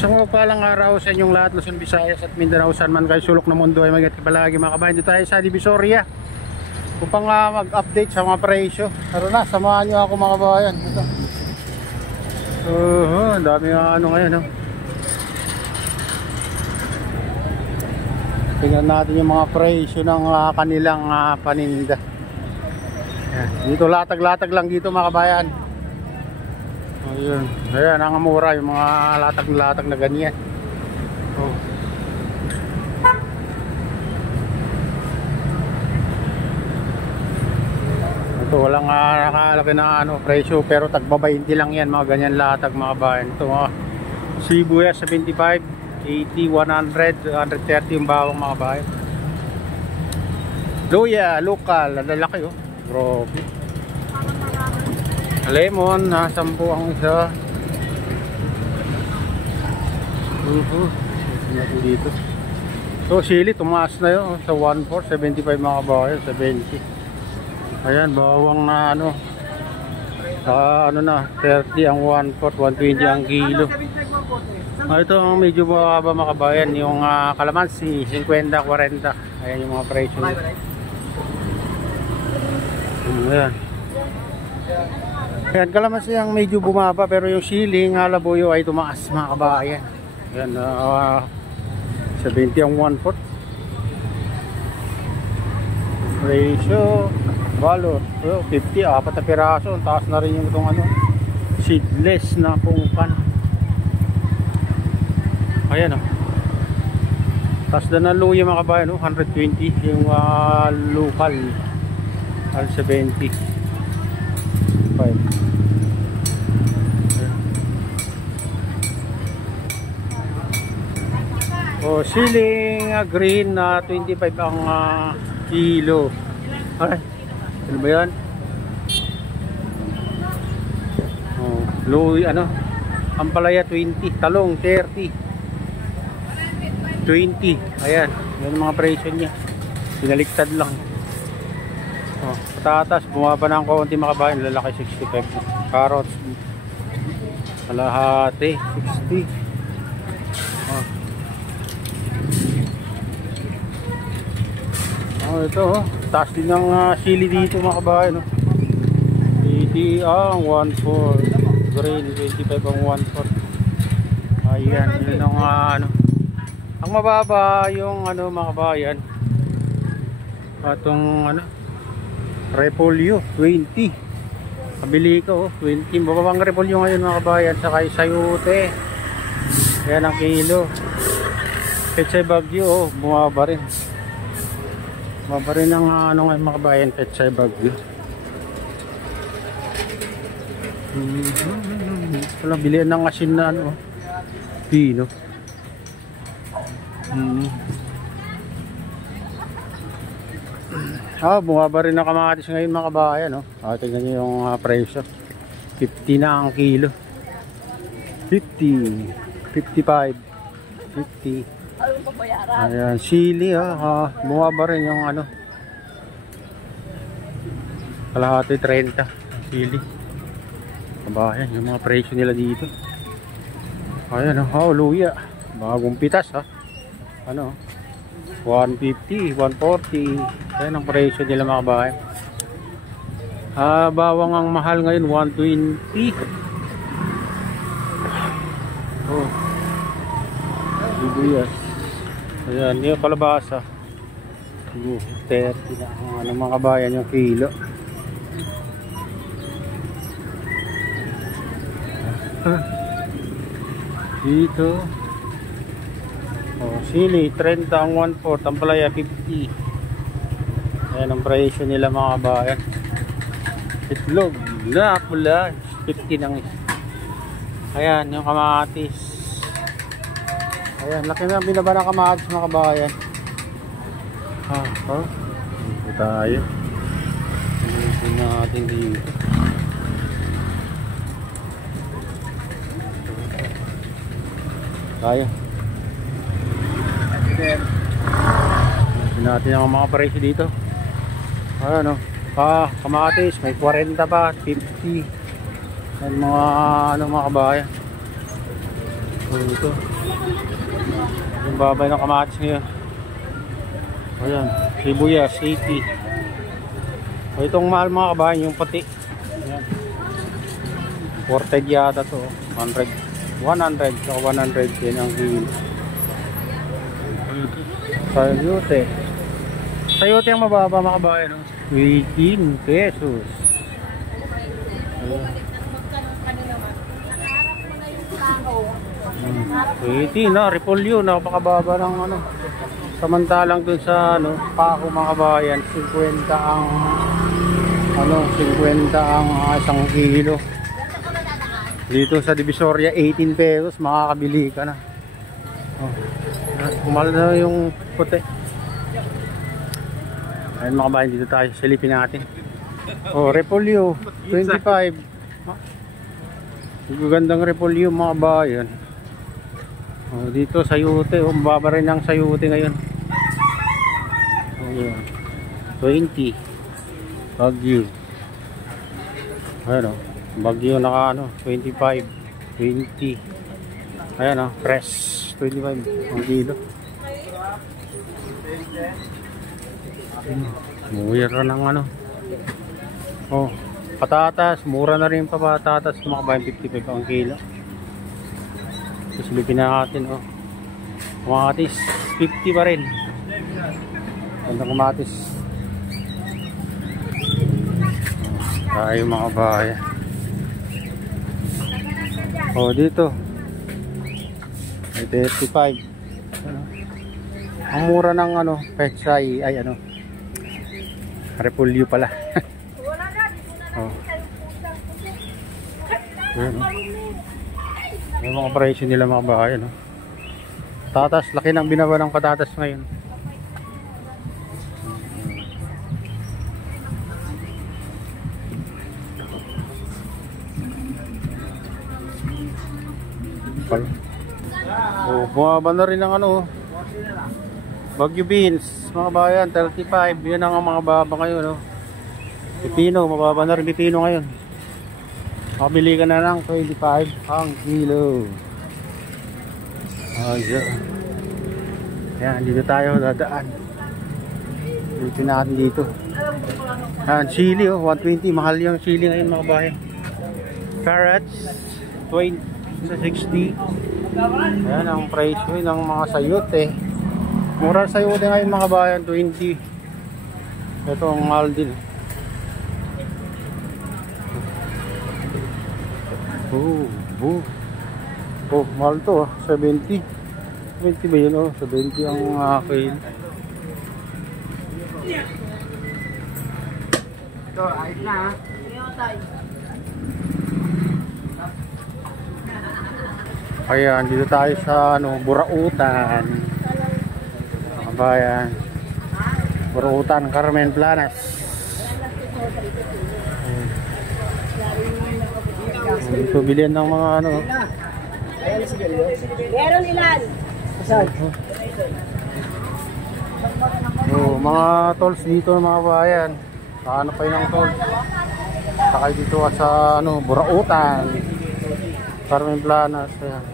Isang palang araw sa inyong lahat, Luzon, Visayas at Mindanao, saan man kayo sulok ng mundo ay mag-ingat palagi mga kabayan. Dito tayo sa Divisoria upang mag-update sa mga presyo. Tara na, samahan nyo ako mga kabayan. Ito. Dami nga ano ngayon, no? Tingnan natin yung mga presyo ng kanilang paninda. Yan. Dito latag-latag lang dito mga kabayan. Ayun. Ayan, ang mura yung mga latag-latag na ganyan. Oh. Ito walang nakalaki na presyo, pero tagba 20 lang yan mga ganyan latag mga kabayan. Ito mga sibuyas 75, 80, 100, 130 yung bawang mga kabayan. Luya, local, lalaki oh. Grabe. Lemon, 10 ang isa. Dito. So, sili, tumaas na yun. Sa 1.4, 75 mga kabayan, 70. Ayan, bawang na ano. Ano na, 30 ang 1.4, 120 ang kilo. Ito ang medyo mababa mga kabayan. Yung kalamansi, 50, 40. Ayan yung mga presyo niya. Ayan. Ayan, kalamansi ang medyo bumaba, pero yung siling halabuyo ay tumaas mga kabayan. Ayan, 70 ang 1/4. Ratio, valor, 50, 4 na piraso. Taas na rin yung itong ano, seedless na pungkan. Ayan oh. Taas na ng luya mga kabayan, 120 yung local, al 70. Oh, siling green na 25 ang kilo. Ay, ano ba yan? Oh, luy ano? Ampalaya 20, talong 30. 20. Ayan, yan ang mga presyo niya. Pinaliktad lang. Oh, patatas bumaba na ang konti mga kabayan, lalaki 65. Carrots kalahati 60. Oh. Oh, ito oh, taas din ng sili dito mga kabayan, oh. 80 ang 1.4, green 25 ang 1.4. Ayan, yun ang ano. Ang mababa yung ano mga kabayan, atong ano, repolyo 20. Kabili ko oh, 20. Bababang repolyo ngayon mga kabayan. Saka sayote, yan ang kilo. Pechay Bagyo oh, bumaba rin. Bumaba rin ang ano ngayon mga kabayan, Pechay Bagyo. Wala, bilihan ng asin na ano, pino. Bumaba rin ang kamatis ngayon mga kabayan, no? Tingnan nyo yung presyo. 50 na ang kilo. 50, 55, 50. Ayan, sili bumaba rin yung ano, kalahati 30 sili. Kabayan, yung mga presyo nila dito. Ayan, luya. Bagong pitas ano, 150, 140. Ayan ang presyo nila mga kabayan. Bawang ang mahal ngayon, 120. Oh, sibuyas. Ayan, yung kalabasa 30 na ang mga kabayan yung kilo. Dito sili 30 ang 1/4, ampalaya 50. Ayan ang presyo nila mga kabayan. Itlog na pula 50 ng isa. Ayan yung kamatis. Ayan, laki na binaba ng kamatis mga kabayan. Dito tayo. Dito natin dito. Tayo. Natin ang mga presyo dito. Ano, kamatis may 40 pa, 50. Yan mga ano mga kabayan. Ito. Yung babay ng kamatis ngayon. Ayan. Sibuyas, 80. O itong mahal mga kabayan, yung puti. Ayan. 40 yata to. 100. 100. So 100 din ang kilo. Sayote. Sayote ang mababa mga kabayan. 18 pesos. Ayan. 80 na, repolyo, napakababa ng ano. Samantalang dun sa ano, Paco mga kabayan, 50 ang ano, 50 ang isang kilo. Dito sa Divisoria 18 pesos, makakabili ka na. Oh. Kumal na yung puti. Ayun mga kabayan, dito tayo, silipin natin. Oh, repolyo 25. Gagandang repolyo mga kabayan. Oh, dito sayote, mababa rin ang sayote ngayon. Oh, yeah. 20 Bagyo. Ayan o, Bagyo naka ano, 25 20. Ayan o, fresh 25 ang kilo. Mura ng ano. Oh, patatas, mura na rin pa patatas mga kabayan, 55 ang kilo. Silipin natin, oh. Kamatis 50 pa rin. Gandang kamatis. Tayo mga kabayan. Oh, dito ay 35. Ang mura ng ano, pechay ay ano, repolyo pala. Oh. Ayan, oh. Yung mga presyo nila mga bahayan, no? Tatas, laki ng binaba ng patatas ngayon. Oh, bumaba na rin ang ano, Bagyo beans mga bahayan, 35. Yan ang mga baba ngayon, no? Pipino, mababa na rin pipino ngayon. Makabili ka na ng 25 ang kilo. Ayan. Ayan, dito tayo dadaan. Dito natin dito. Ayan, chili, oh, 120. Mahal yung chili ngayon mga bahay. Carrots 20 sa 60. Ayan ang price ng mga sayote. Mura sayote ngayon mga bayan, 20. Ito ang mahal din. Oh, mahal to, 70. 70 ba yun? Oh, 70 ang akin. Ito, ayos na ha. Ayan, dito tayo sa ano, Burautan. Kabayan. Burautan, Carmen Planas. Dito bilihan ng mga ano. Meron ilan? Oh, mga tolls dito mga bayan. Ano pa yun ang tolls? Sakay dito sa ano, Burautan, Carmen Planas. Ayan.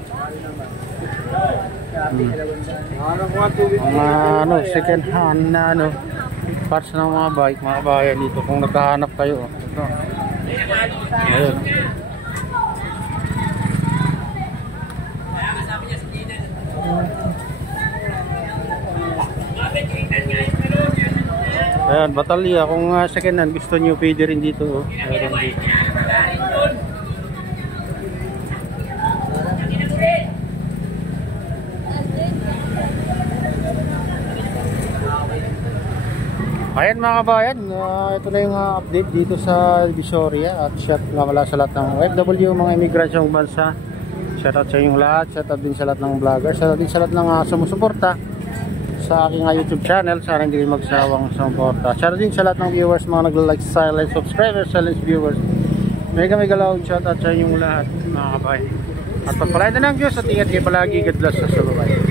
Mga ano, second hand na ano, parts ng mga bike mga bayan dito kung naghahanap kayo. Ito. Ayun. Ayan, batalya. Kung second hand gusto nyo, pwede rin dito. Meron dito. Ayan mga kabayan, ito na yung update dito sa Divisoria. At shout nga wala sa lahat ng OFW, mga imigransyong bansa. Shout out sa inyong lahat. Shout out din sa lahat ng vlogger. Shout out din sa lahat ng sumusuporta sa aking YouTube channel. Sana hindi rin magsawang sumuporta. Shout out din sa lahat ng viewers, mga nagla-like, silent subscribers, silent viewers. Mega loud shout out sa inyong lahat mga kabayan. At pagpalain na ng Diyos at ingat kayo palagi. God bless sa bye.